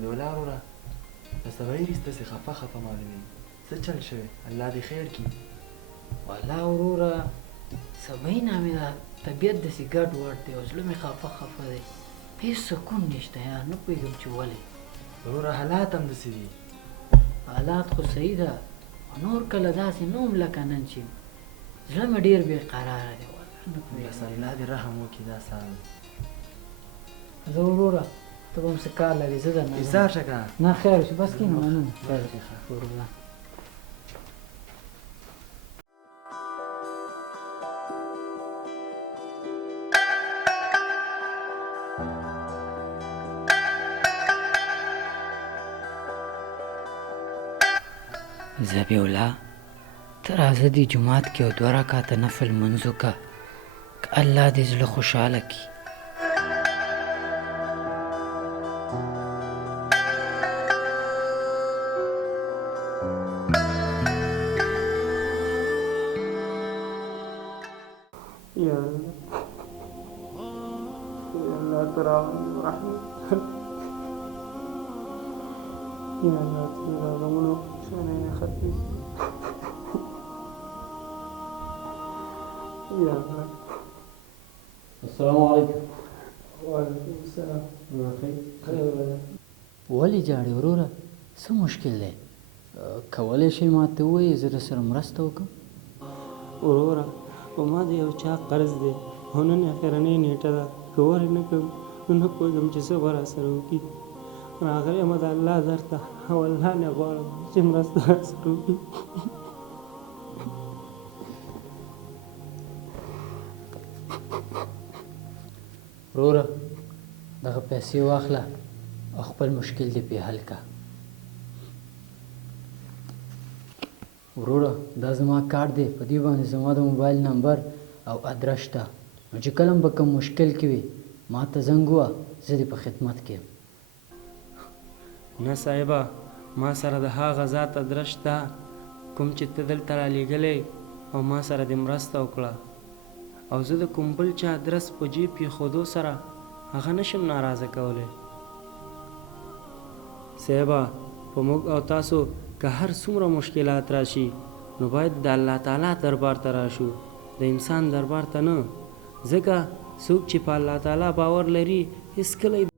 زبیح الله وروره د سړی ریس داسې خفه خفه معلومېږي څه چل شوی الله دې خیر کړي والله وروره سبا نامې دا طبیعت داسې ګډ وډ دی او زړه مې خفه خفه دی هېڅ سکون نشته یار نه پوهېږم چې ولې وروره حالات هم داسې دي حالات خو صحیح ده نور کله داسې نه هم لکه نن چې زړه مې ډېر بې قراره دی والله نه بس پوهېږم الله دې رحم وکړي دا سال زه وروره ته به هم څه کار لرې زه درنه ځم. ایثار شه که نه خیر شو بس کښېنه مننه خیر دی ښه. وروره زبیح الله ته راځه دې جومات کې یو 2 رکعته نفل لمونځ وکړه که الله دې زړه خوشحاله کړي يا الله ترى رحمة يا الله ترى غملو شاني خفيف يا الله السلام علیکم وعليكم السلام خير ولا ولې جاړې وروره څه مشکل دی کولی شئ ما ته ووایې زه درسره مرسته وکړم ورورا وما دې یو چا قرض دی او نن اخرنۍ نیټه ده که ور نه کړم نو نه پوهېږم چې څه به راسره وکړي راغلی یم د الله در ته او الله نه غواړم چې مرسته راسره وکړي وروره دغه پیسې واخله او خپل مشکل دې پې حل کړه وروره دا زما کارت دی په دې باندې زما د موبایل نمبر او ادرس شته نو چې کله هم به کوم مشکل کې وي ما ته زنګ ووهه زه دې په خدمت کې یم نه صاحبه ما سره د هغه ذات ادرس شته کوم چې ته دلته رالیږلی او ما سره دې مرسته وکړه او زه د کوم بل چا ادرس په جیب ایښودو سره هغه نشم ناراضه کولی صاحبه په موږ او تاسو که هر څومره مشکلات راشي نو باید د الله تعالی دربار ته راشو د انسان دربار ته نه ځکه څوک چې په الله تعالی باور لري هېڅکله